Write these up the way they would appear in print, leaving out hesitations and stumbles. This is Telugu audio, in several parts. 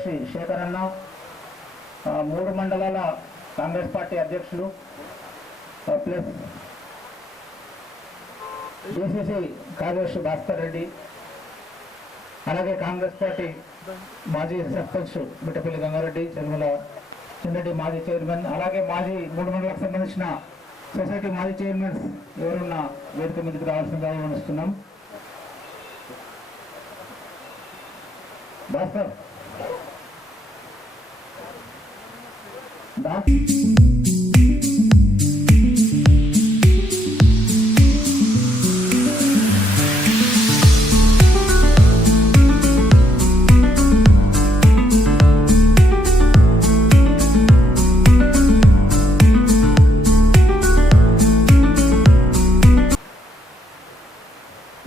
కార్యదర్శి శేఖర్ అన్న, 3 మండలాల కాంగ్రెస్ పార్టీ అధ్యక్షులు ప్లస్ డిసిసి కార్యదర్శి భాస్కర్ రెడ్డి, అలాగే కాంగ్రెస్ పార్టీ మాజీ సర్పంచ్ మిట్టపల్లి గంగారెడ్డి, చెరువుల చిన్నరెడ్డి మాజీ చైర్మన్, అలాగే మాజీ 3 మండలాలకు సంబంధించిన సొసైటీ మాజీ చైర్మన్స్ ఎవరున్నా వేదిక మీదకి రావాల్సిందిగా ఆహ్వానిస్తున్నాం. భాస్కర్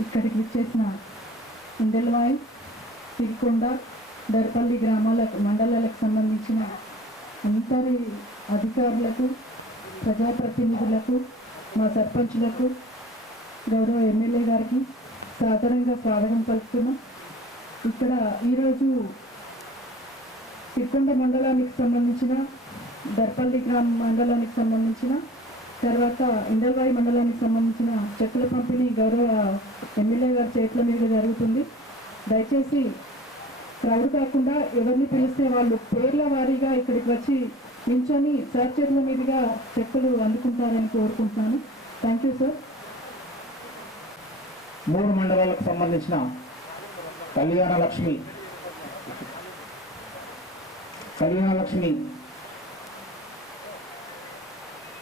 ఇక్కడికి వచ్చేసిన ఇందెల్వాయి, సిరికొండ, దర్పల్లి మండలాలకు సంబంధించిన అందరి అధికారులకు, ప్రజాప్రతినిధులకు, మా సర్పంచులకు, గౌరవ ఎమ్మెల్యే గారికి సాధారణంగా స్వాగతం పలుకుతున్నాం. ఇక్కడ ఈరోజు సిరికొండ మండలానికి సంబంధించిన, దర్పల్లి మండలానికి సంబంధించిన, తర్వాత ఇందల్వాయి మండలానికి సంబంధించిన చెక్కుల పంపిణీ గౌరవ ఎమ్మెల్యే గారి చేతుల మీద జరుగుతుంది. దయచేసి క్రౌడ్ కాకుండా ఎవరిని పిలిస్తే వాళ్ళు పేర్ల వారీగా ఇక్కడికి వచ్చి నించొని సార్ చేతుల మీదుగా చెక్కులు అందుకుంటారని కోరుకుంటున్నాను. Thank you sir. 3 మండలాలకు సంబంధించిన కళ్యాణ లక్ష్మి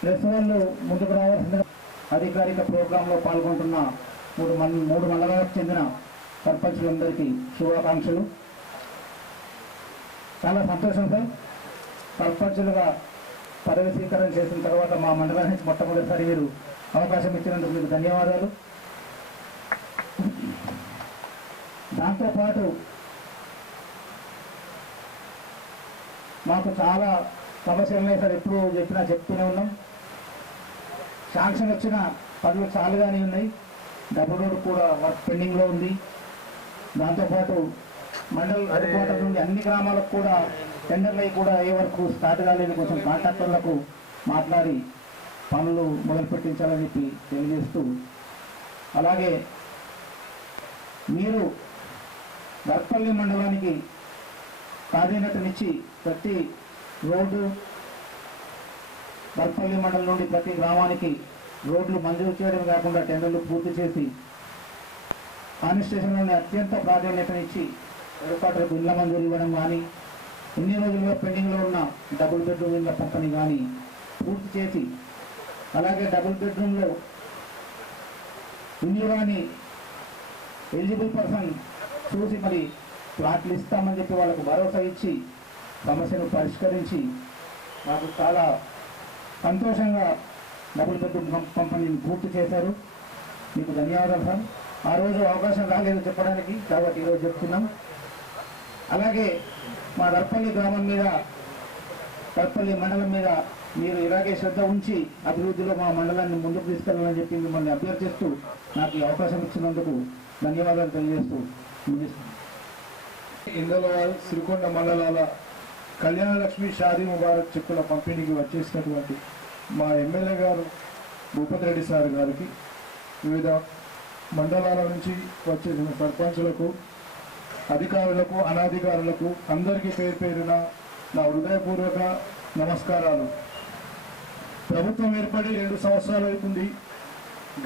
ప్రెస్ వాళ్ళు ముందుకు రావాల్సిన అధికారిక ప్రోగ్రాంలో పాల్గొంటున్న 3 మండలాలకు చెందిన సర్పంచులందరికీ శుభాకాంక్షలు. చాలా సంతోషం సార్. సర్పంచులుగా పదవి స్వీకారం చేసిన తర్వాత మా మండలానికి మొట్టమొదటిసారి మీరు అవకాశం ఇచ్చినందుకు మీకు ధన్యవాదాలు. దాంతోపాటు మాకు చాలా సమస్యలు ఉన్నాయి సార్. ఎప్పుడు చెప్తూనే ఉన్నాం. శాంక్షన్ వచ్చిన పనులు చాలుగానే ఉన్నాయి. డబుల్ రోడ్ కూడా వర్క్ పెండింగ్లో ఉంది. దాంతోపాటు మండల హెడ్ నుండి అన్ని గ్రామాలకు కూడా టెండర్లు అయి కూడా ఏ వరకు స్టార్ట్ కాలేదు. కొంచెం కాంట్రాక్టర్లకు మాట్లాడి పనులు మొదలు పెట్టించాలని చెప్పి తెలియజేస్తూ, అలాగే మీరు దర్పల్లి మండలానికి ప్రాధాన్యతనిచ్చి ప్రతి రోడ్డు దర్పల్లి మండలం నుండి ప్రతి గ్రామానికి రోడ్లు మంజూరు చేయడం కాకుండా టెండర్లు పూర్తి చేసి కాన్స్టిట్యూషన్లోని అత్యంత ప్రాధాన్యతనిచ్చి ఏర్పాట్లకు ఇళ్ల మంజూరు ఇవ్వడం కానీ, ఎన్ని రోజులుగా పెండింగ్లో ఉన్న డబుల్ బెడ్రూమ్ ఇళ్ల పంపిణీ కానీ పూర్తి చేసి, అలాగే డబుల్ బెడ్రూమ్లో ఇల్లు కానీ ఎలిజిబుల్ పర్సన్ చూసి మరి ప్లాట్లు ఇస్తామని చెప్పి వాళ్ళకు భరోసా ఇచ్చి సమస్యను పరిష్కరించి నాకు చాలా సంతోషంగా డబుల్ బెడ్రూమ్ పంపిణీని పూర్తి చేశారు. మీకు ధన్యవాదాలు సార్. ఆ రోజు అవకాశం రాలేదు చెప్పడానికి, కాబట్టి ఈరోజు చెప్తున్నాం. అలాగే మా దర్పల్లి గ్రామం మీద, దర్పల్లి మండలం మీద మీరు ఇలాగే శ్రద్ధ ఉంచి అభివృద్ధిలో మా మండలాన్ని ముందుకు తీసుకెళ్లాలని చెప్పి మిమ్మల్ని అభ్యర్థిస్తూ నాకు ఈ అవకాశం ఇచ్చినందుకు ధన్యవాదాలు తెలియజేస్తూ ముగిస్తున్నాను. ఇందల్వాయి, సిరికొండ మండలాల కళ్యాణ లక్ష్మి షాదీ ముబారక్ చెక్కుల పంపిణీకి వచ్చేసినటువంటి మా ఎమ్మెల్యే గారు భూపతి రెడ్డి సార్ గారికి, వివిధ మండలాల నుంచి వచ్చేసిన సర్పంచులకు, అధికారులకు, అనధికారులకు అందరికీ పేరు పేరున నా హృదయపూర్వక నమస్కారాలు. ప్రభుత్వం ఏర్పడి 2 సంవత్సరాలు అవుతుంది.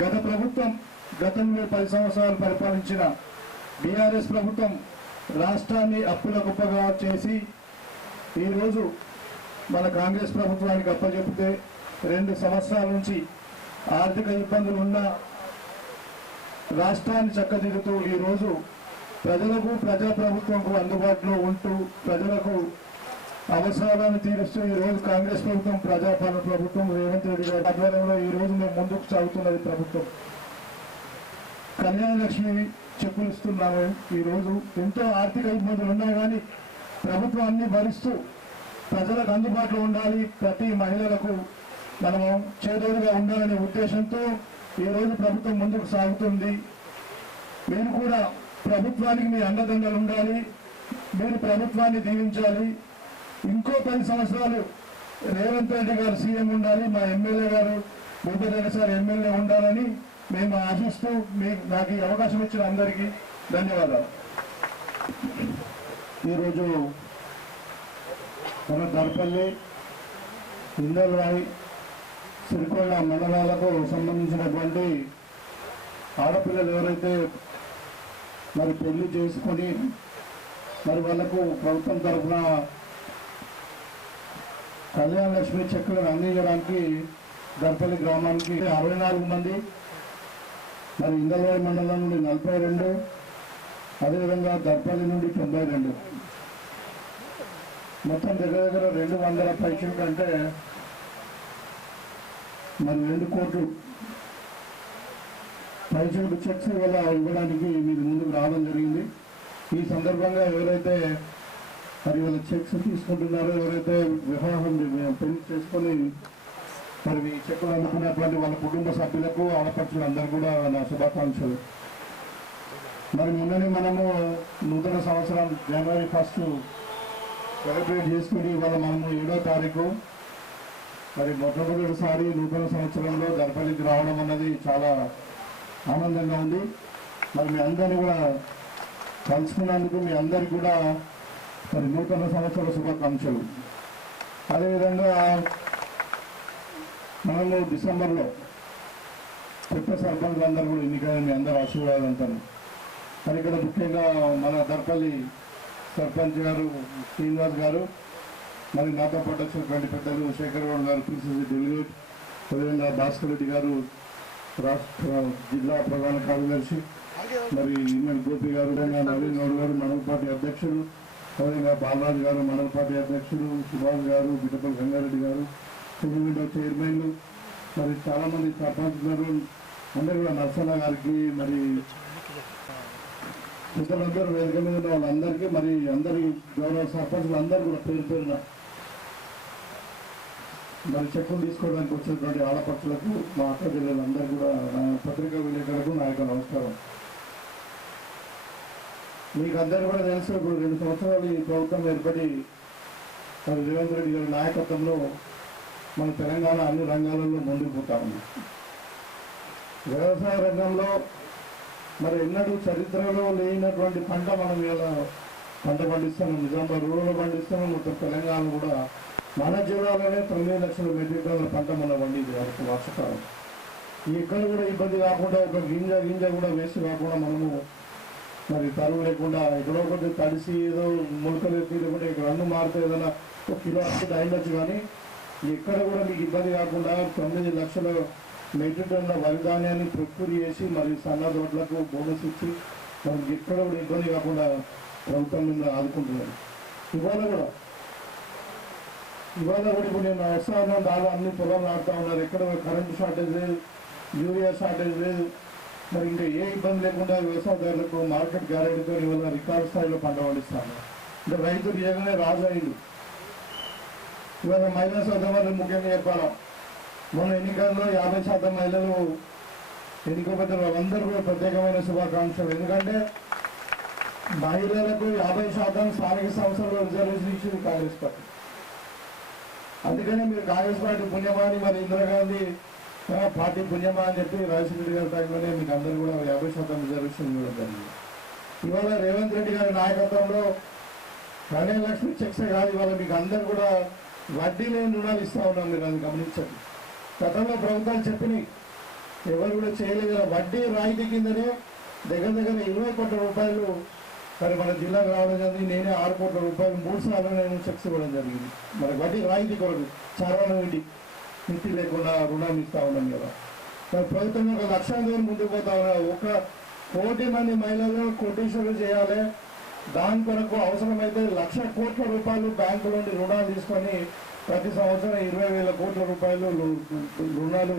గత ప్రభుత్వం గతంలో 10 సంవత్సరాలు పరిపాలించిన బీఆర్ఎస్ ప్రభుత్వం రాష్ట్రాన్ని అప్పుల కుప్పగా చేసి ఈరోజు మన కాంగ్రెస్ ప్రభుత్వానికి అప్పచెప్తే 2 సంవత్సరాల నుంచి ఆర్థిక ఇబ్బందులు ఉన్న రాష్ట్రాన్ని చక్కదిద్దుతూ ఈరోజు ప్రజలకు, ప్రజాప్రభుత్వంకు అందుబాటులో ఉంటూ ప్రజలకు అవసరాలను తీరుస్తూ ఈరోజు కాంగ్రెస్ ప్రభుత్వం, ప్రజాపాలన ప్రభుత్వం, రేవంత్ రెడ్డి గారి ఆధ్వర్యంలో ఈరోజు మేము ముందుకు సాగుతున్నది ప్రభుత్వం. కళ్యాణ లక్ష్మి చెక్కులు ఇస్తున్నాము. ఈరోజు ఎంతో ఆర్థిక ఇబ్బందులు ఉన్నా కానీ ప్రభుత్వం అన్ని భరిస్తూ ప్రజలకు అందుబాటులో ఉండాలి, ప్రతి మహిళలకు మనము చేదోడుగా ఉండాలనే ఉద్దేశంతో ఈరోజు ప్రభుత్వం ముందుకు సాగుతుంది. మీరు కూడా ప్రభుత్వానికి మీ అండదండలు ఉండాలి. మీరు ప్రభుత్వాన్ని దీవించాలి. ఇంకో 10 సంవత్సరాలు రేవంత్ రెడ్డి గారు సీఎం ఉండాలి, మా ఎమ్మెల్యే గారు భూపతి సార్ ఎమ్మెల్యే ఉండాలని మేము ఆశిస్తూ నాకు ఈ అవకాశం ఇచ్చిన అందరికీ ధన్యవాదాలు. ఈరోజు మన దర్పల్లి, ఇందల్వాయి, సిరికొండ మండలాలకు సంబంధించినటువంటి ఆడపిల్లలు ఎవరైతే మరి పెళ్లి చేసుకొని మరి వాళ్ళకు ప్రభుత్వం తరఫున కళ్యాణ లక్ష్మి చెక్కులను అందించడానికి దర్పల్లి గ్రామానికి 64 మంది, మరి ఇందల్వాయి మండలం నుండి 42, అదేవిధంగా దర్పల్లి నుండి 92, మొత్తం దగ్గర 200 పైసల కంటే మరి 2 కోట్లు పైసలు చెక్స్ ఇవ్వడానికి మీరు ముందుకు రావడం జరిగింది. ఈ సందర్భంగా ఎవరైతే మరి వాళ్ళ చెక్స్ తీసుకుంటున్నారో, ఎవరైతే వివాహం పెళ్లి చేసుకొని మరి ఈ చెక్కులు అందుకున్నటువంటి వాళ్ళ కుటుంబ సభ్యులకు, ఆడపడుచులందరూ కూడా నా శుభాకాంక్షలు. మరి మొన్ననే మనము నూతన సంవత్సరం జనవరి 1 సెలబ్రేట్ చేసుకుని ఇవాళ మనము 7వ తారీఖు మరి మొట్టమొదటిసారి నూతన సంవత్సరంలో దర్పల్లికి రావడం అన్నది చాలా ఆనందంగా ఉంది. మరి మీ అందరినీ కూడా కలుసుకున్నందుకు మీ అందరికీ కూడా మరి నూతన సంవత్సర శుభాకాంక్షలు. అదేవిధంగా మనము డిసెంబర్లో కొత్త సర్పంచులందరూ కూడా ఎన్నికైన మీ అందరూ ఆశీర్వాదంతో మరి ఇక్కడ ముఖ్యంగా మన దర్పల్లి సర్పంచ్ గారు శ్రీనివాస్ గారు, మరి నాతో పాటు వచ్చినటువంటి పెద్దలు శేఖర్ గౌడ్ గారు పిసిసి డెలిగేట్, అదేవిధంగా భాస్కర్ రెడ్డి గారు రాష్ట్ర జిల్లా ప్రధాన కార్యదర్శి, మరి ఇమ్మడి గోపి గారు, నవీన్ గౌడ్ గారు మండల పార్టీ అధ్యక్షుడు, అదేవిధంగా బాలరాజు గారు మండల పార్టీ అధ్యక్షుడు, సుభాష్ గారు, బిడ్డపల్లి గంగారెడ్డి గారు, విండో చైర్మన్లు, మరి చాలామంది సర్పంచులు అందరూ కూడా నర్సన్న గారికి, మరి ఇతరులందరూ వేదిక మీద ఉన్న వాళ్ళందరికీ, మరి అందరి గౌరవ సర్పంచులు అందరూ కూడా పేరు పేరున మరి చెక్కులు తీసుకోవడానికి వచ్చినటువంటి ఆడపడుచులకు, మా అక్క జిల్లాలందరూ కూడా నా పత్రికా విలేకరులకు నా యొక్క నమస్కారం. మీకు అందరూ కూడా తెలుసు, ఇప్పుడు 2 సంవత్సరాలు ఈ ప్రభుత్వం ఏర్పడి మరి రేవంత్ రెడ్డి గారి నాయకత్వంలో మన తెలంగాణ అన్ని రంగాలలో ముందుకు పోతా ఉంది. వ్యవసాయ రంగంలో మరి ఎన్నడూ చరిత్రలో లేనటువంటి పంట మనం ఇలా పంట పండిస్తున్నాం. నిజామాబాద్ రూరల్ పండిస్తున్నాం. మొత్తం తెలంగాణ కూడా మన జిల్లాలోనే 9 లక్షల మెట్రిక్ టన్నుల పంట మనం పండింది వర్షకాలం. ఎక్కడ కూడా ఇబ్బంది కాకుండా, ఒక గింజ కూడా వేస్ట్ కాకుండా మనము మరి తరువు లేకుండా ఎక్కడో ఒకటి తడిసి ఏదో మొలకలు లేకుండా ఇక్కడ అన్ను మారితే ఏదైనా 1 కిలో అప్పుడు అయిండొచ్చు, కానీ ఎక్కడ కూడా మీకు ఇబ్బంది కాకుండా 9 లక్షల మెట్రిక్ టన్నుల వరి ధాన్యాన్ని ప్రొక్యూర్ చేసి మరి సన్న రోడ్లకు బోనస్ ఇచ్చి మనకి ఎక్కడ కూడా ఇబ్బంది కాకుండా ప్రభుత్వం మీద ఆదుకుంటున్నారు. ఇవాళ కూడా ఇప్పుడు నేను వ్యవసాయం దాదాపు అన్ని పొలాలు నాటుతా ఉన్నారు. ఎక్కడ కరెంటు షార్టేజ్ లేదు, యూరియా షార్టేజ్ లేదు, మరి ఇంకా ఏ ఇబ్బంది లేకుండా వ్యవసాయదారులకు మార్కెట్ గ్యారెంటీతో ఇవాళ రికార్డు స్థాయిలో పంట పండిస్తాను. అంటే రైతు నిజంగానే రాజు అయింది. ఇవాళ మహిళా సోదరులు ముఖ్యంగా చెప్పాలా, మన ఎన్నికల్లో 50% మహిళలు ఎన్నికబడ్డ వాళ్ళందరూ కూడా ప్రత్యేకమైన శుభాకాంక్షలు. ఎందుకంటే మహిళలకు 50% స్థానిక సంస్థల్లో రిజర్వేషన్ ఇచ్చింది కాంగ్రెస్ పార్టీ. అందుకనే మీరు కాంగ్రెస్ పార్టీ పుణ్యమాని, మరి ఇందిరాగాంధీ పార్టీ పుణ్యమా అని చెప్పి రాజశేఖర రెడ్డి గారి టైంలోనే మీకు అందరూ కూడా 50% రిజర్వేషన్ ఇవ్వడం జరిగింది. ఇవాళ రేవంత్ రెడ్డి గారి నాయకత్వంలో కళ్యాణ లక్ష్మి చెక్స్ కాదు, ఇవాళ మీకు అందరూ కూడా వడ్డీ లేని రుణాలు ఇస్తా ఉన్నాం. మీరు అది గమనించండి. గతంలో ప్రభుత్వాలు చెప్పినాయి, ఎవరు కూడా చేయలేదు. వడ్డీ రాయితీ కిందనే దగ్గర 20 కోట్ల రూపాయలు మరి మన జిల్లాకు రావడం జరిగింది. నేనే 6 కోట్ల రూపాయలు 3 సార్లు నేను చెక్స్ ఇవ్వడం జరిగింది. మరి వడ్డీ రాయితీ కొరకు చరవణ ఇంటి లేకుండా రుణాలు ఇస్తా ఉన్నాం కదా. మరి ప్రభుత్వం 1 లక్షల దూరం ముందుకు పోతా ఉన్నారు. 1 కోటి మంది మహిళలను కోటీశ్వరులు చేయాలి. దాని కొరకు అవసరమైతే 1,00,000 కోట్ల రూపాయలు బ్యాంకు నుండి రుణాలు తీసుకొని ప్రతి సంవత్సరం 20,000 కోట్ల రూపాయలు రుణాలు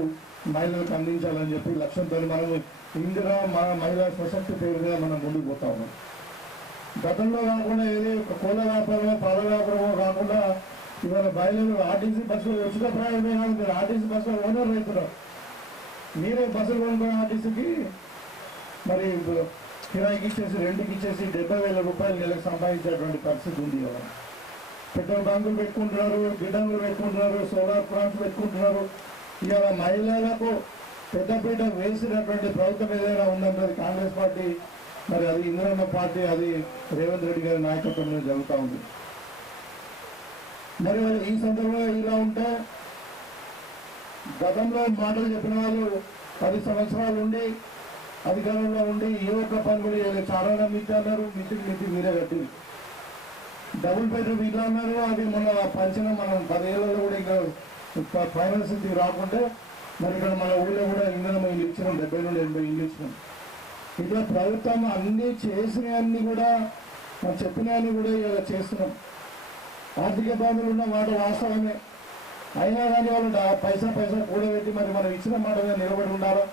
మహిళలకు అందించాలని చెప్పి లక్ష్యంతో మనం ఇందిరా మహిళా సశక్తి పేరు మీద మనం ముందుకు పోతా ఉన్నాం. గతంలో కాకుండా ఏది కోళ్ళ వ్యాపారమో పాల వ్యాపారమో కాకుండా ఇవాళ మహిళలు ఆర్టీసీ బస్సులు ఉచిత ప్రయాణమే కాదు, మీరు ఆర్టీసీ బస్సులో ఓనర్ అవుతున్నారు. మీరే బస్సులు కొనుక్కున్న ఆర్టీసీకి మరి కిరాయికి ఇచ్చేసి రెంట్కి ఇచ్చేసి 70,000 రూపాయలు నెలకు సంపాదించేటువంటి పరిస్థితి ఉంది కదా. పెట్రోల్ బంకులు పెట్టుకుంటున్నారు, గిడ్డంగులు పెట్టుకుంటున్నారు, సోలార్ ప్లాంట్స్ పెట్టుకుంటున్నారు. ఇవాళ మహిళలకు పెద్దపీట వేసినటువంటి ప్రభుత్వం ఏదైనా ఉందంటే కాంగ్రెస్ పార్టీ, మరి అది ఇందిరమ్మ పార్టీ, అది రేవంత్ రెడ్డి గారి నాయకత్వంలో జరుగుతూ ఉంది. మరి ఈ సందర్భంలో ఇలా ఉంటే గతంలో మాటలు చెప్పిన వాళ్ళు 10 సంవత్సరాలు ఉండి అధికారంలో ఉండి ఏ ఒక్క పని కూడా చాలా మిత్తి అన్నారు, మిత్తికి మీరే కట్టి డబుల్ బెడ్రూమ్ ఇల్లు అన్నారు. అది మొన్న పంచిన మనం 10 ఏళ్ళలో కూడా ఇంకా ఫైనల్ స్థితికి రాకుంటే మరి ఇక్కడ మన ఊళ్ళో కూడా ఇంధనం ఇల్లు ఇచ్చినాం, 70 నుండి 80 ఇల్లు ఇచ్చినాం. ఇట్లా ప్రభుత్వం అన్ని చేసినవన్నీ కూడా మనం చెప్పినవన్నీ కూడా ఇలా చేస్తున్నాం. ఆర్థిక ఇబ్బందులు ఉన్న మాట వాస్తవమే. అయినా కానీ వాళ్ళు పైసా కూడబెట్టి మరి మనం ఇచ్చిన మాట మీద నిలబడి ఉండాలా,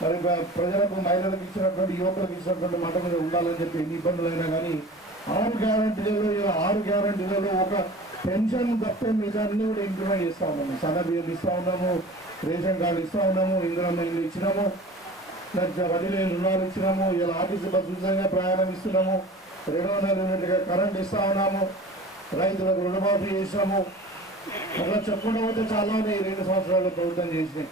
మరి ప్రజలకు మహిళలకు ఇచ్చినటువంటి యువకులకు ఇచ్చినటువంటి మాట మీద ఉండాలని చెప్పి ఎన్ని ఇబ్బందులు అయినా కానీ 6 గ్యారంటీలలో ఒక పెన్షన్ తప్పే మీద అన్ని కూడా ఇంప్లిమెంట్ చేస్తూ ఉన్నాము. సన్న బియ్యం ఇస్తూ ఉన్నాము, రేషన్ కార్డు ఇస్తూ ఉన్నాము, ఇందిరమ్మ ఇల్లు ఇచ్చినాము, వడ్డీ లేని రుణాలు ఇచ్చినాము, ఇలా ఆర్టీసీ బస్సు ఉచితంగా ప్రయాణం ఇస్తున్నాము, 200 యూనిట్గా కరెంట్ ఇస్తూ ఉన్నాము, రైతులకు రుణమాఫీ చేసినాము. అట్లా చెప్పుకుంటూ పోతే చాలా ఉన్నాయి 2 సంవత్సరాలు ప్రభుత్వం చేసినాయి.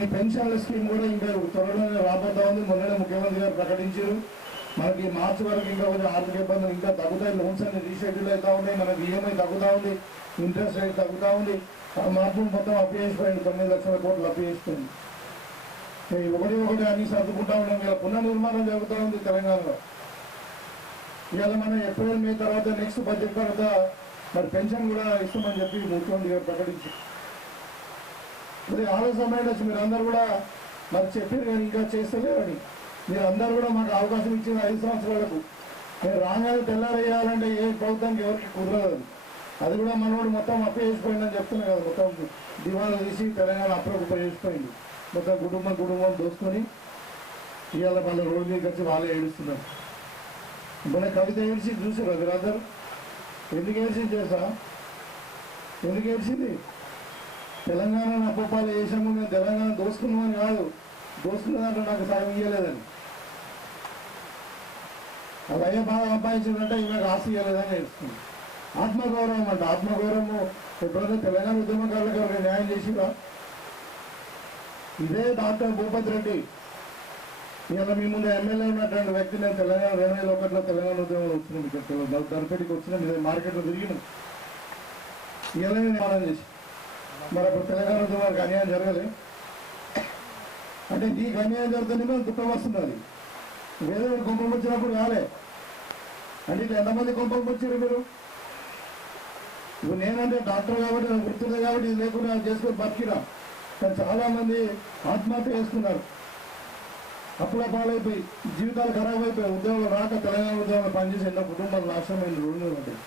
ఈ పెన్షన్ల స్కీమ్ కూడా ఇంకా త్వరలోనే రాబోతా ఉంది. మొన్ననే ముఖ్యమంత్రి గారు ప్రకటించారు. మనకి మార్చి వరకు ఇంకా కొంచెం ఆర్థిక ఇబ్బందులు ఇంకా తగ్గుతాయి. లోన్స్ అన్ని రీషెడ్యూల్ అవుతా ఉన్నాయి, మనకి ఈఎంఐ తగ్గుతూ ఉంది, ఇంట్రెస్ట్ రేట్ తగ్గుతూ ఉంది. ఆ మార్పు మొత్తం అప్పు చేసిపోయింది, 9 లక్షల కోట్లు అప్పు చేస్తుంది. ఒకటి అన్ని సర్దుకుంటా ఉన్నాం. ఇలా పునర్నిర్మాణం జరుగుతూ ఉంది తెలంగాణలో. ఇవాళ మనం ఏప్రిల్ మే తర్వాత నెక్స్ట్ బడ్జెట్ తర్వాత మరి పెన్షన్ కూడా ఇస్తామని చెప్పి ముఖ్యమంత్రి గారు ప్రకటించారు. మరి ఆలస్యమైన మీరు అందరూ కూడా మరి చెప్పారు కానీ ఇంకా చేస్తలేరని. మీరు అందరూ కూడా మాకు అవకాశం ఇచ్చిన 5 సంవత్సరాలకు నేను రాగానే తెల్లారేయాలంటే ఏ ప్రభుత్వానికి ఎవరికి కుదరదు. అది కూడా మనోడు మొత్తం అప్పు చేసిపోయిందని చెప్తున్నా కదా. మొత్తం దివాళా తీసి తెలంగాణ అప్రూప్ చేసిపోయింది. మొత్తం కుటుంబం దోసుకొని ఇవాళ వాళ్ళ రోడ్డు మీదకి వచ్చి వాళ్ళే ఏడుస్తున్నారు. మన కవిత ఏడ్చి చూసారు మీరందరూ. ఎందుకు ఏడ్చింది చేసా? ఎందుకు ఏడ్చింది? తెలంగాణ అప్పపాలు చేసాము, నేను తెలంగాణ దోసుకున్నామని కాదు, దోసుకున్న దాంట్లో నాకు సాయం ఇవ్వలేదని. అది అయ్యే బాగా సంపాదించిందంటే ఇవాళ ఆస్తి ఇవ్వలేదని ఏడుస్తుంది. ఆత్మగౌరవం అంట. ఆత్మగౌరవము ఎప్పుడైనా తెలంగాణ ఉద్యమకారులకు ఎవరికి న్యాయం చేసిరా? ఇదే డాక్టర్ భూపతి రెడ్డి ఇవాళ మీ ముందు ఎమ్మెల్యే ఉన్నటువంటి వ్యక్తి. నేను తెలంగాణ 2001లో తెలంగాణ ఉద్యమంలో వచ్చినాం, ఇక్కడ దర్పేటికి వచ్చినాం, ఇదే మార్కెట్లో తిరిగినాం. ఇవాళ నేను నిర్మాణం చేసి మరి అప్పుడు తెలంగాణ ఉద్యమానికి అన్యాయం జరగలే అంటే నీకు అన్యాయం జరుగుతుంది మేము దుఃఖం వస్తున్నది. వేరే గుంపం వచ్చినప్పుడు కాలే అంటే ఇట్లా ఎంతమంది గుంపం వచ్చారు మీరు? ఇప్పుడు నేనంటే డాక్టర్ కాబట్టి నాకు గుర్తుంది కాబట్టి ఇది లేకుండా చేసుకొని బతికిరా. కానీ చాలా మంది ఆత్మహత్య చేసుకున్నారు. అప్పుల పాలైపోయి జీవితాలు ఖరాబ్ అయిపోయి ఉద్యోగాలు రాక తెలంగాణ ఉద్యోగాలు పనిచేసి ఎన్నో కుటుంబాలు నాశనమైన రోజులు ఉంటాయి.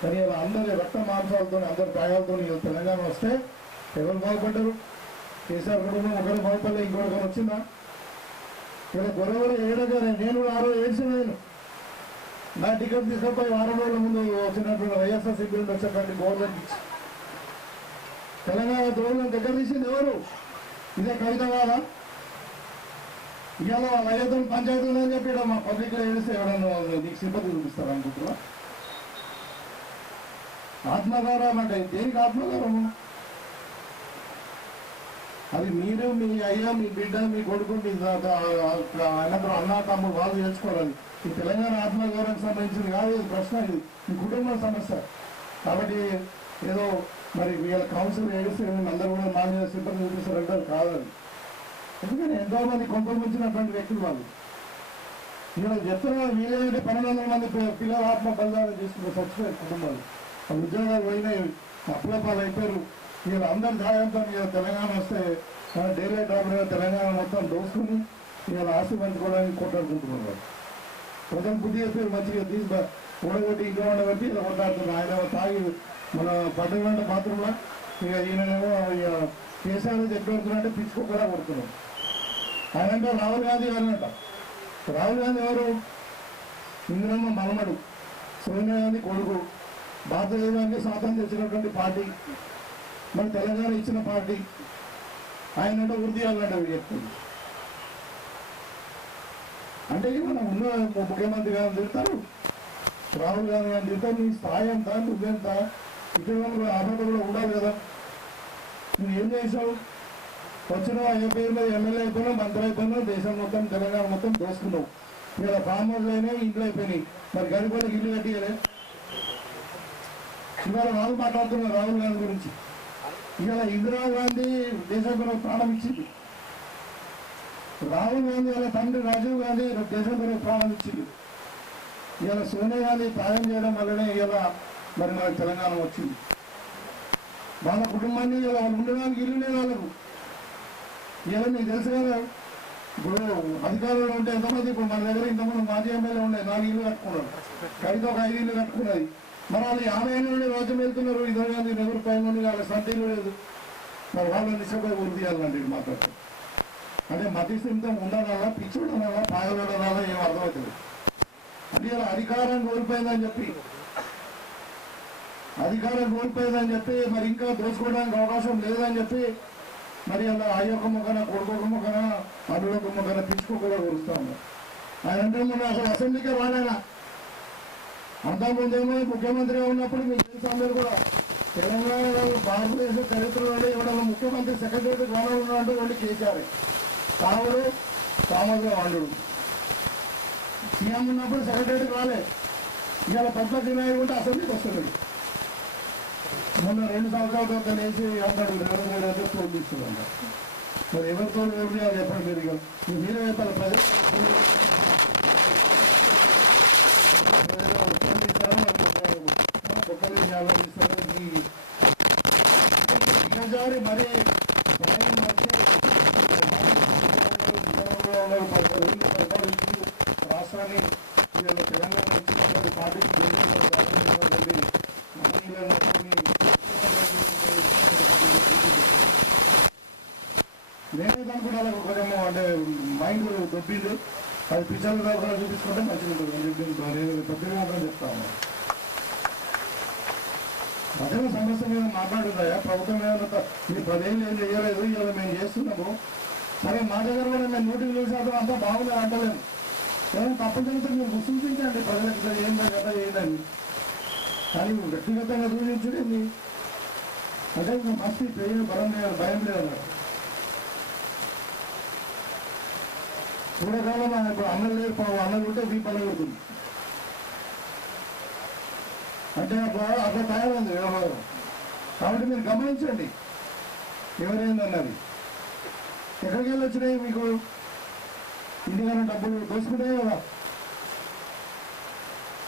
కానీ ఇలా అందరి రక్త మాంసాలతో అందరి త్యాగాలతో తెలంగాణ వస్తే ఎవరు బాగుపడ్డారు? కేసీఆర్ కుటుంబం ఒకరు బాగుపడలే, ఇంకొకరు వచ్చిందా? ఇలా గొడవలు ఏడగానే నేను కూడా 6 రోజులు ఏడ్చిన. నేను నా టికెట్ తీసుకుపోయి 6 రోజుల ముందు వచ్చినటువంటి వైఎస్ఆర్సీపీ నుండి వచ్చేటువంటి గవర్నమెంట్ ఇచ్చి తెలంగాణ గవర్నమెంట్ దగ్గర తీసింది ఎవరు? ఇదే కవిత కాదా? ఇవాళ వాళ్ళ అయ్యతో పంచాయతీ ఉందని చెప్పి మా పబ్లిక్లో ఏడిస్తే ఎవడన్నా నీకు సింపతి చూపిస్తారు అనుకుంటున్నా? ఆత్మగౌరవం అంటే దేనికి ఆత్మగౌరవము? అది మీరు, మీ అయ్య, మీ బిడ్డ, మీ కొడుకు, మీ అన్నప్పుడు అన్న తమ్ముడు వాళ్ళు చేసుకోవాలి. ఈ తెలంగాణ ఆత్మగౌరవానికి సంబంధించింది కాదు ఇది ప్రశ్న. ఇది మీ కుటుంబ సమస్య. కాబట్టి ఏదో మరి వీళ్ళ కౌన్సిల్ ఏడిస్తే అందరూ కూడా మా మీద సింపతి చూపిస్తారంటే కాదు. ఎందుకంటే ఎంతో మంది కొంపొందించినటువంటి వ్యక్తులు వాళ్ళు. ఇలా చెప్తున్నా వీళ్ళేంటే 1200 మంది పిల్లల ఆత్మ బలిదానం చేసుకున్న చచ్చిపోయారు కుటుంబాలు. ఉద్యోగాలు పోయినాయి, అప్పుల పాలు అయిపోయారు. వీళ్ళు అందరి సహాయంతో తెలంగాణ వస్తే డైలీ డ్రాబ్గా తెలంగాణ మొత్తం దోసుకుని వీళ్ళ ఆస్తి పంచుకోవడానికి కొట్లాడుకుంటున్నారు. ప్రజలు బుద్ధి చెప్పారు మంచిగా తీసి ఊడగొట్టి ఇంట్లో ఉండబట్టి ఇలా కొట్లాడుతున్నారు. ఆయన తాగి మన పడ్డ బాత్రూంలో ఇక ఈయనేమో ఇక కేసీఆర్ చెప్పబడుతున్నారంటే పిచ్చుకోకుండా కొడుతున్నాం. ఆయన అంటే రాహుల్ గాంధీ గారినట. రాహుల్ గాంధీ ఎవరు? ఇందిరమ్మ మలమడు, సోనియా గాంధీ కొడుకు, భారతదేశానికి స్వాతంత్రం తెచ్చినటువంటి పార్టీ, మన తెలంగాణ ఇచ్చిన పార్టీ. ఆయన అంటే వృద్ధి అన్నట్టు చెప్తుంది. అంటే మనం ఉన్న ముఖ్యమంత్రి గారిని తిడతారు, రాహుల్ గాంధీ గారిని తిడతారు. నీ స్థాయి ఎంత, నువ్వెంత, ఇక్కడ అర్హత కూడా ఉండాలి కదా. నువ్వు ఏం చేసావు? వచ్చిన ఏ పేరు మీద ఎమ్మెల్యే అయిపోయినా, మంత్రి అయిపోయినా, దేశం మొత్తం తెలంగాణ మొత్తం దోసుకున్నావు. ఇలా ఫామ్ హౌస్ అయినాయి, ఇంట్లో అయిపోయినాయి. మరి గడిపడికి ఇల్లు కట్టియలే. ఇవాళ వాళ్ళు మాట్లాడుతున్నారు రాహుల్ గాంధీ గురించి. ఇవాళ ఇందిరాగాంధీ దేశం కొరకు ప్రాణం ఇచ్చింది. రాహుల్ గాంధీ వాళ్ళ తండ్రి రాజీవ్ గాంధీ దేశం కొరకు ప్రాణం ఇచ్చింది. ఇవాళ సోనియా గాంధీ త్యాగం చేయడం వల్లనే ఇవాళ మరి మనకు తెలంగాణ వచ్చింది. వాళ్ళ కుటుంబాన్ని ఇలా ఉండడానికి ఇల్లు లేదు వాళ్ళకు. ఇలా మీకు తెలుసు కదా, ఇప్పుడు అధికారులు ఉంటే ఎంతమంది, ఇప్పుడు మన దగ్గర ఇంతమంది మాజీ ఎమ్మెల్యే ఉండే 4 ఇల్లు కట్టుకున్నారు, కవిత ఒక 5 ఇల్లు కట్టుకున్నది. మరి వాళ్ళు 50 ఏళ్ళ నుండి రాజ్యం వెళ్తున్నారు. ఇందిరాగాంధీ నెహ్రూ పై నుండి వాళ్ళ సంతీలు లేదు. మరి వాళ్ళ నిశ్చయ గురి తీయాలంటే మాట్లాడుతారు. అంటే మతి స్థిమితం ఉండడాలా, పిచ్చి ఉండడాలా, పాగలడాలా ఏం అర్థమవుతుంది. అంటే ఇలా అధికారం కోల్పోయిందని చెప్పి మరి ఇంకా దోచుకోవడానికి అవకాశం లేదని చెప్పి మరి అలా అయ్యొక్క మొక్కన, కొడుకొక మొక్కన, అడుగొక మొక్కన పిచ్చుకోకుండా కొలుస్తా ఉన్నారు. ఆయన అంటే మొన్న అసలు అసెంబ్లీకే రానైనా. అంతకుముందేమో ముఖ్యమంత్రిగా ఉన్నప్పుడు మీకు తెలుసు అందరూ కూడా, తెలంగాణ భారతదేశ చరిత్రలో ఎవరైనా ముఖ్యమంత్రి సెక్రటరీ రానున్నా అంటూ వాళ్ళు కేసీఆర్. కావుడు కామగా వాడు సీఎం ఉన్నప్పుడు సెక్రటరీ రాలే. ఇవాళ పద్మజీ నాయుడు ఉంటే అసెంబ్లీకి వస్తున్నాడు. మొన్న 2 సంవత్సరాల తర్వాత లేచి అన్నాడు రేవంత్ రెడ్డి అంటే ఫోన్ తీసుకున్నాడు. మరి ఎవరితో ఎవరు చెప్పండి మీరు. ఇక మీరే చెప్పాలి. ప్రజలు మరి రాష్ట్రాన్ని తెలంగాణ ఇచ్చినటువంటి పార్టీకి నేనే అనుకుంటా కొంచెం అంటే మైండ్ దొబ్బింది. అది పిచ్చర్ల దగ్గర చూపించుకుంటే మంచిగా ఉంటుంది. పెద్దగా చెప్తాను. ప్రజల సమస్య మీద మాట్లాడుతున్నాయా? ప్రభుత్వం ఏమన్నా మీరు 10 ఏళ్ళు ఏం చేయలేదు, ఇలా మేము చేస్తున్నాము. సరే మా దగ్గర కూడా మేము 100% అంతా బాగుంది అంటలేము. ఏమైనా తప్పు జరిగితే మీరు సూచించండి ప్రజలకు, ఇట్లా ఏందా కదా ఏందని. కానీ వ్యక్తిగతంగా సూచించండి. అదే మస్తీ పేరు బలం లేదు, భయం లేదు. పూర్వకాలం ఇప్పుడు అన్నం లేదు, అన్నం ఉంటే దీపాలు పెడుతుంది. అంటే అట్లా తయారైంది వ్యవహారం. కాబట్టి మీరు గమనించండి ఎవరైందన్నది. ఎక్కడికి వెళ్ళి వచ్చినాయి మీకు? ఇంటికన్నా డబ్బులు దోసుకుంటాయి కదా.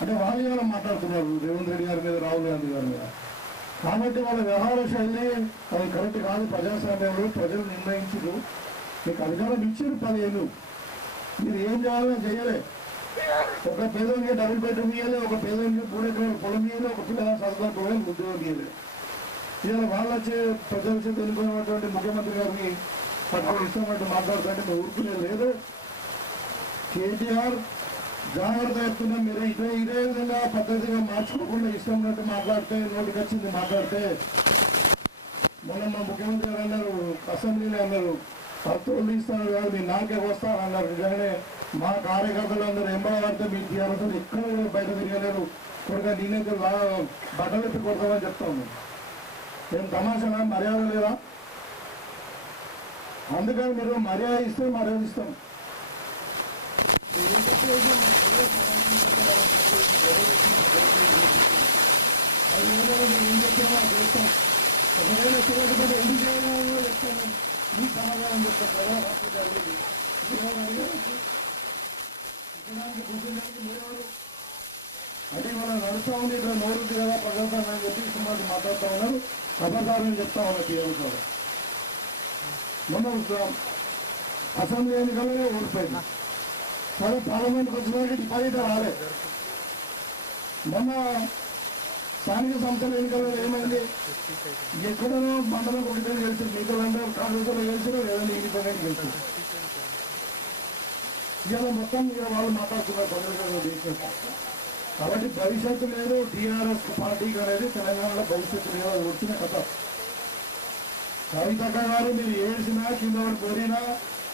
అంటే వాళ్ళు ఏమైనా మాట్లాడుతున్నారు రేవంత్ రెడ్డి గారి మీద, రాహుల్ గాంధీ గారి మీద. కాబట్టి వాళ్ళ వ్యవహార శైలి అది కరెక్ట్ కాదు. ప్రజాస్వామ్యంలో ప్రజలు నిర్ణయించరు. మీకు అధికారం ఇచ్చారు 10 ఏళ్ళు, మీరు ఏం చేయాలో చేయలే. ఒక పేదోనికి డబుల్ బెడ్రూమ్ ఇవ్వాలి, ఒక పేదోనికి 3 ఎకరాల పొలం ఇవ్వాలి, ఒక పిల్లల చదువుకోవడం ఉద్యోగం ఇవ్వాలి. ఇలా వాళ్ళు వచ్చి ప్రజల చేత ఎన్నుకున్నటువంటి ముఖ్యమంత్రి గారిని పట్టుకొని ఇష్టమంటూ మాట్లాడుతుంటే మేము ఊరుకునే లేదు. కేటీఆర్ జాగ్రత్త చెప్తున్నాం. మీరు ఇదే విధంగా పద్ధతిగా మార్చుకోకుండా ఇష్టం ఉన్నట్టు మాట్లాడితే, నోటికి వచ్చింది మాట్లాడితే, మొన్న మా ముఖ్యమంత్రి గారు అన్నారు అసెంబ్లీలో అన్నారు, 10 రోజులు ఇస్తాను కాదు మీ నాకే వస్తాను అన్నారు. నిజంగానే మా కార్యకర్తలు అందరూ ఎంబడబడితే మీ టీఆర్ఎస్ ఎక్కడ కూడా బయట తిరగలేరు. కొడుక నేనైతే బట్టలు ఎత్తి కొడతామని చెప్తాము. ఏం తమాషా, మర్యాద లేదా? అందుకని మీరు మర్యాద ఇస్తే మర్యాద ఇస్తాం. ఏం చెప్తాం? చేస్తాం. ఒకవేళ చేయకపోతే ఎందుకు చేయాలో చెప్తాను. ఈ సమాధానం చెప్తాను కదా. రాష్ట్ర జరిగేది మీరెవరు అంటే మనం నడుస్తూ ఉంది. ఇక్కడ నోరుంది కదా ప్రజాస్వామ్యం అని చెప్పి సుమారు మాట్లాడుతూ ఉన్నారు. అబద్ధాలని చెప్తా ఉన్నారు టీఆర్ఎస్. మొన్న అసెంబ్లీ ఎన్నికల్లో ఓడిపోయింది. సరే పార్లమెంట్కి వచ్చిన డిపాజిట్ రాలేదు. మొన్న స్థానిక సంస్థల ఎన్నికల్లో ఏమైంది? ఎక్కడనో మండలం 1 గెలిచారు, మిగతాలందరూ కాంగ్రెస్లో గెలిచారు, లేదంటే ఇండిపెండెంట్ గెలిచారు. ఇవాళ మొత్తం వాళ్ళు మాట్లాడుతున్నారు ప్రజలు. కాబట్టి భవిష్యత్తు లేదు టీఆర్ఎస్ పార్టీకి అనేది. తెలంగాణలో భవిష్యత్తు లేదు, అది వచ్చిన కథ. కవితక్క గారు మీరు ఏడ్చినా, కింద కోరినా,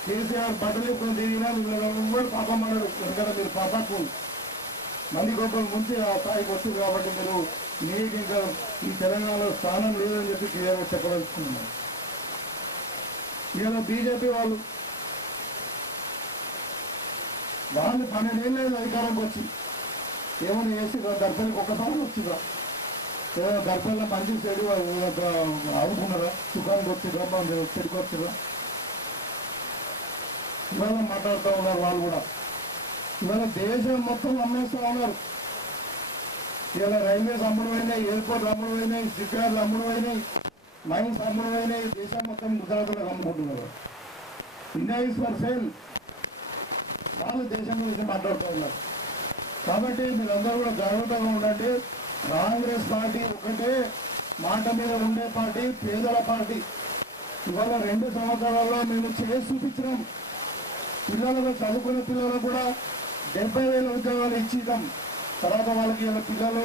కేసీఆర్ బట్టలు ఎక్కువ తిరిగినా వీళ్ళు పాపం పడరు. ఎందుకంటే మీరు పాపాత్ములు మంది గొప్పల ముంచి ఆ స్థాయికి వస్తుంది కాబట్టి మీకు ఇంకా ఈ తెలంగాణలో స్థానం లేదని చెప్పి క్లియర్గా చెప్పదలుచుకున్నాను. ఇలా బీజేపీ వాళ్ళు 12 ఏళ్ళు అధికారంకి వచ్చి ఏమైనా చేసి దర్పల్లికి ఒక్కసారి వచ్చిందా? ఏదైనా దర్పల్లో మంచి చెడు ఆడుకున్నారా? సుఖానికి వచ్చిరా? చెడుకు వచ్చిరా? ఇవాళ మాట్లాడుతూ ఉన్నారు వాళ్ళు కూడా. ఇవాళ దేశం మొత్తం అమ్మేస్తూ ఉన్నారు. ఇలా రైల్వేస్ అమ్ముడు పోయినాయి, ఎయిర్పోర్ట్లు అమ్ముడు పోయినాయి, షిప్యార్డ్లు అమ్ముడు పోయినాయి, మైన్స్ అమ్ముడు పోయినాయి. దేశం మొత్తం గుజరాత్లకు అమ్ముకుంటున్నారు. India is for sale. వాళ్ళు దేశం గురించి మాట్లాడుతూ ఉన్నారు. కాబట్టి మీరందరూ కూడా జాగ్రత్తగా ఉండండి. కాంగ్రెస్ పార్టీ ఒకటే మాట మీద ఉండే పార్టీ, పేదల పార్టీ. ఇవాళ 2 సంవత్సరాల్లో మేము చేసి చూపించినాం. పిల్లలకు చదువుకునే పిల్లలకు కూడా 70,000 ఉద్యోగాలు ఇచ్చిద్దాం. తర్వాత వాళ్ళకి ఇలా పిల్లలు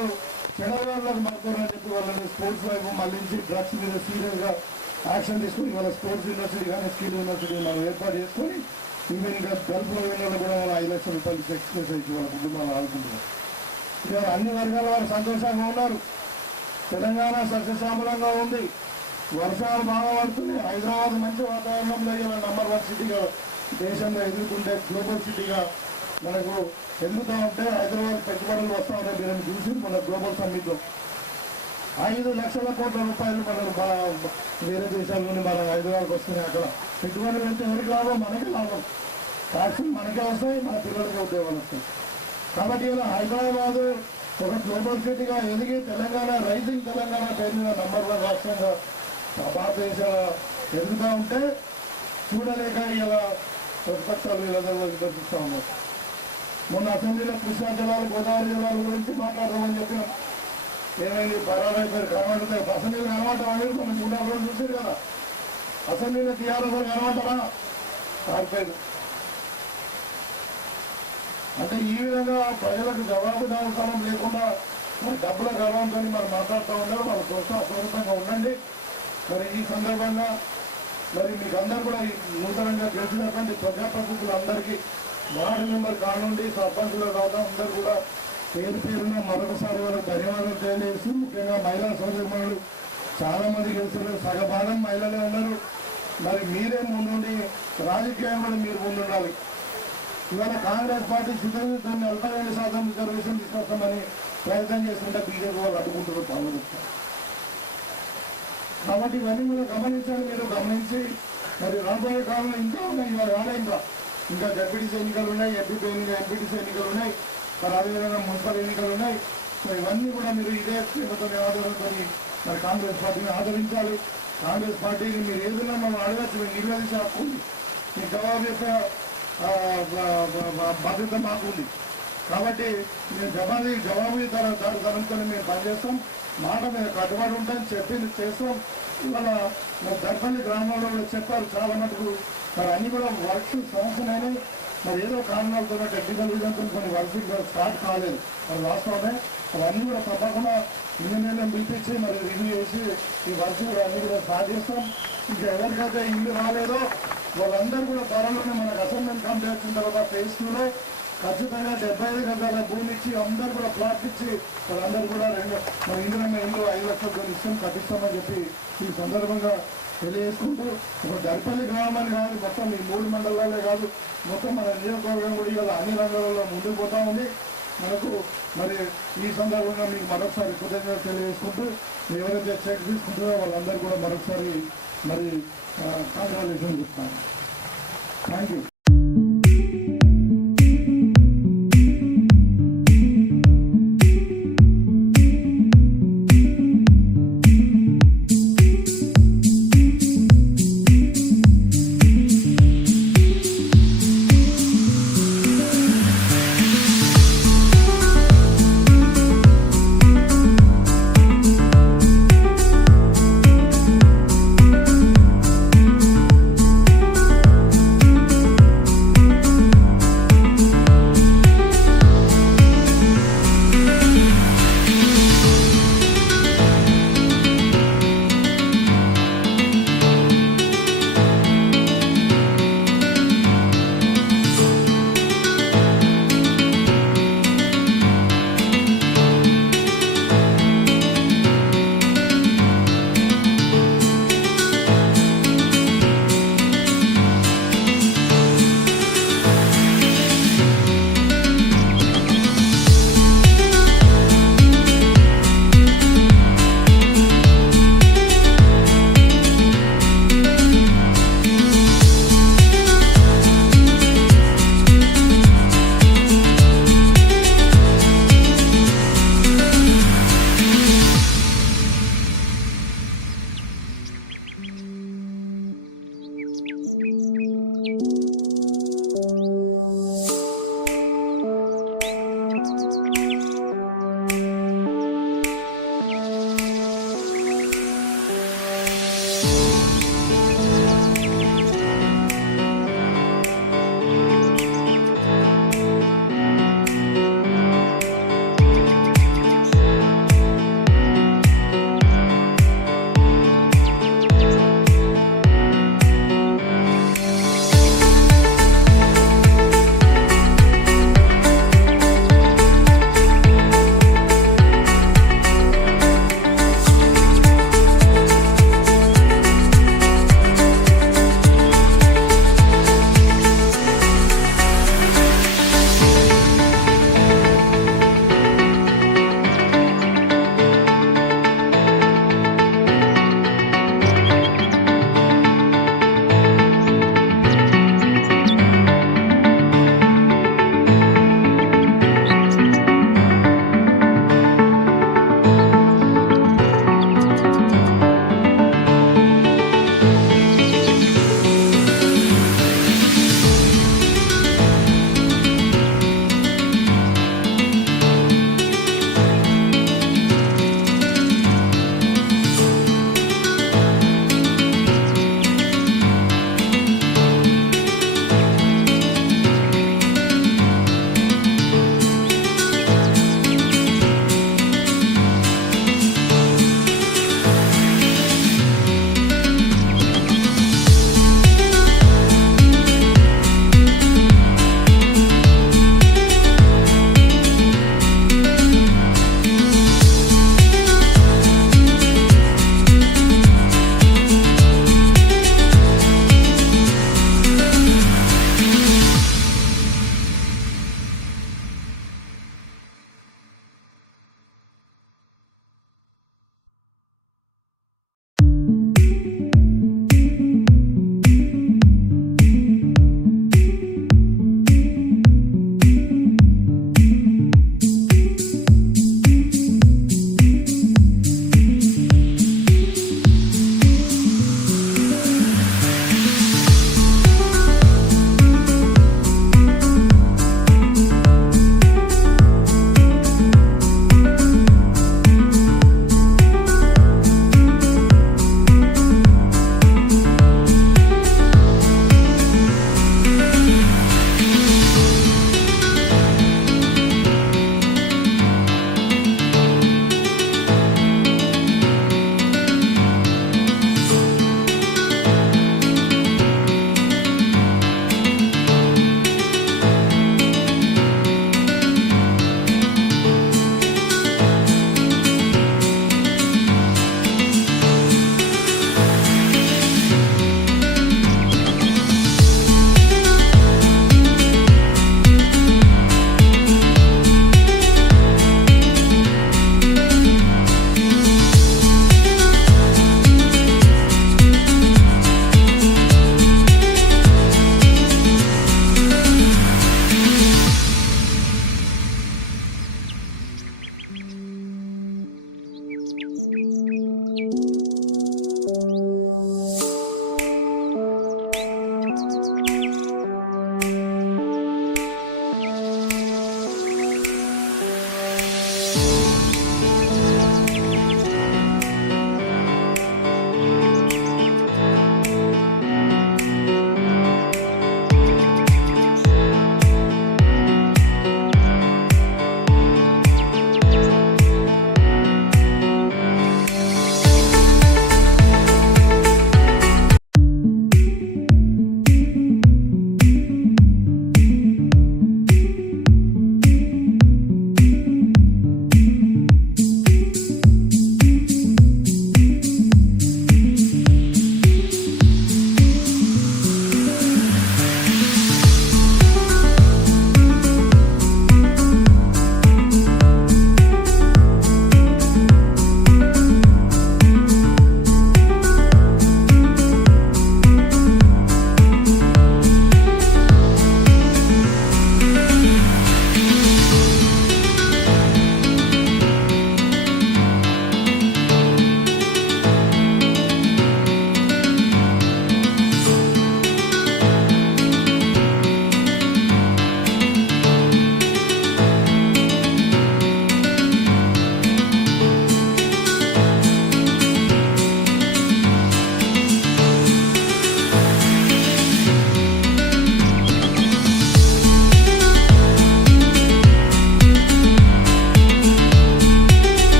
చెడవాళ్ళకు మారుతారని చెప్పి వాళ్ళని స్పోర్ట్స్ వైపు మళ్ళీ డ్రగ్స్ మీద సీరియస్గా యాక్షన్ తీసుకుని ఇవాళ స్పోర్ట్స్ యూనివర్సిటీ కానీ స్కిల్ యూనివర్సిటీ మనం ఏర్పాటు చేసుకొని ఈవెన్ ఇంకా గల్ఫ్లో వెళ్ళిన కూడా మనం 5 లక్షల రూపాయలు ఎక్స్ప్రెస్ అయితే వాళ్ళ కుటుంబాలు ఆడుకుంటున్నారు. ఇక అన్ని వర్గాల వారు సంతోషంగా ఉన్నారు. తెలంగాణ సస్యశ్యామలంగా ఉంది. వర్షాలు బాగా పడుతున్నాయి. హైదరాబాద్ మంచి వాతావరణంలో ఇలా నంబర్ 1 సిటీగా దేశంలో ఎదుర్కొంటే గ్లోబల్ సిటీగా మనకు ఎదుగుతూ ఉంటే హైదరాబాద్ పెట్టుబడులు వస్తూ ఉంటాయి. మీరు చూసి మన గ్లోబల్ సమ్మిట్లో 5 లక్షల కోట్ల రూపాయలు మనం వేరే దేశాల నుండి మనం హైదరాబాద్కి వస్తున్నాయి. అక్కడ పెట్టుబడులు అంటే ఎవరికి లాభం? మనకే లాభం. ట్యాక్సులు మనకే వస్తాయి, మన పిల్లలకి ఉద్యోగాలు వస్తాయి. కాబట్టి ఇలా హైదరాబాద్ ఒక గ్లోబల్ సిటీగా ఎదిగి తెలంగాణ రైజింగ్ తెలంగాణ పేరు మీద నంబర్ 1 రాష్ట్రంగా భారతదేశంలో ఎదుగుతూ ఉంటే చూడలేక ఇలా ప్రతిపక్షాలు వీళ్ళందరూ విమర్శిస్తూ ఉన్నారు. మొన్న అసెంబ్లీలో కృష్ణా జిల్లాలు, గోదావరి జిల్లాల గురించి మాట్లాడదామని చెప్పినాం. ఏమైంది? పరారైపోయారు. కనబడుతాయి. అసెంబ్లీలో కనబడటం అనేది మనం 3 రోజులు చూసారు కదా. అసెంబ్లీలో టీఆర్ఎస్ కనబడతారా? కారిపోయారు. అంటే ఈ విధంగా ప్రజలకు జవాబుదారీతనం లేకుండా మరి డబ్బుల గర్వంతో మరి మాట్లాడుతూ ఉన్నారు. వాళ్ళ కోసం అప్రమత్తంగా ఉండండి. మరి ఈ సందర్భంగా మరి మీకు అందరూ కూడా నూతనంగా గెలిచినటువంటి ప్రజాప్రతినిధులందరికీ వార్డు మెంబర్ కానుండి సర్పంచులు కాదా అందరూ కూడా పేరు పేరున మరొకసారి వాళ్ళకి ధన్యవాదాలు తెలియజేసి, ముఖ్యంగా మహిళా సోదరులు చాలా మంది గెలుస్తున్నారు. సగభాగం మహిళలే ఉన్నారు. మరి మీరే ముందుండి రాజకీయం కూడా మీరు ముందుండాలి. ఇవాళ కాంగ్రెస్ పార్టీ సిద్ధంగా 42% రిజర్వేషన్ తీసుకొస్తామని ప్రయత్నం చేస్తుంటే బీజేపీ వాళ్ళు అడ్డుకుంటారు పనులు. కాబట్టి ఇవన్నీ కూడా గమనించండి. మీరు గమనించి మరి రాబోయే కాలంలో ఇంకా ఉన్నాయి. ఇవాళ రాలే ఇంకా జడ్పీటీసీ ఎన్నికలు ఉన్నాయి, ఎంపీటీసీ ఎన్నికలు ఉన్నాయి, మరి అదేవిధంగా మున్సిపల్ ఎన్నికలు ఉన్నాయి. సో ఇవన్నీ కూడా మీరు ఇదే ప్రేమతో ఆధారంతో మరి కాంగ్రెస్ పార్టీని ఆదరించాలి. కాంగ్రెస్ పార్టీని మీరు ఏదైనా మనం అడగచ్చు, మీరు నిలదీసి హక్కుంది, మీకు జవాబు యొక్క బాధ్యత మాకు ఉంది. కాబట్టి మేము జవాబుదారీతనంతో మేము పనిచేస్తాం. మాట మీద కట్టుబడి ఉంటాం, చెప్పింది చేస్తాం. ఇవాళ దర్పల్లి గ్రామంలో కూడా చెప్పారు చాలా మటుకు మరి అన్ని కూడా వర్క్స్ శాంక్షన్ అయినాయి. మరి ఏదో కారణాలతో టెక్నికల్ రీజన్తో కొన్ని వర్క్స్ స్టార్ట్ కాలేదు. మరి వాస్తవమే అవన్నీ కూడా తప్పకుండా ఇంజనీర్లను పిలిపించి మరి రివ్యూ చేసి ఈ వర్క్స్ కూడా అన్ని కూడా స్టార్ట్ చేస్తాం. ఇంకా ఎవరికైతే ఇల్లు రాలేదో వాళ్ళందరూ కూడా త్వరలోనే మనకు అసైన్మెంట్ కంప్లీట్ వచ్చిన తర్వాత ఫేజ్ 2లో ఖచ్చితంగా 75 గజాల భూమి ఇచ్చి అందరూ కూడా ప్లాట్ ఇచ్చి వాళ్ళందరూ కూడా మన ఇందులో 5 లక్షల ఇస్తాం కట్టిస్తామని చెప్పి ఈ సందర్భంగా తెలియజేసుకుంటూ ఒక దర్పల్లి గ్రామాన్ని కాదు, మొత్తం ఈ 3 మండలాలే కాదు, మొత్తం మన నియోజకవర్గం కూడా ఇవాళ అన్ని రంగాలలో ముందుకు పోతా ఉంది. మనకు మరి ఈ సందర్భంగా మీకు మరొకసారి కృతజ్ఞతలు తెలియజేసుకుంటూ ఎవరైతే చెక్ తీసుకుంటారో వాళ్ళందరూ కూడా మరొకసారి మరి కాంగ్రాచులేషన్ చెప్తాను. Thank you.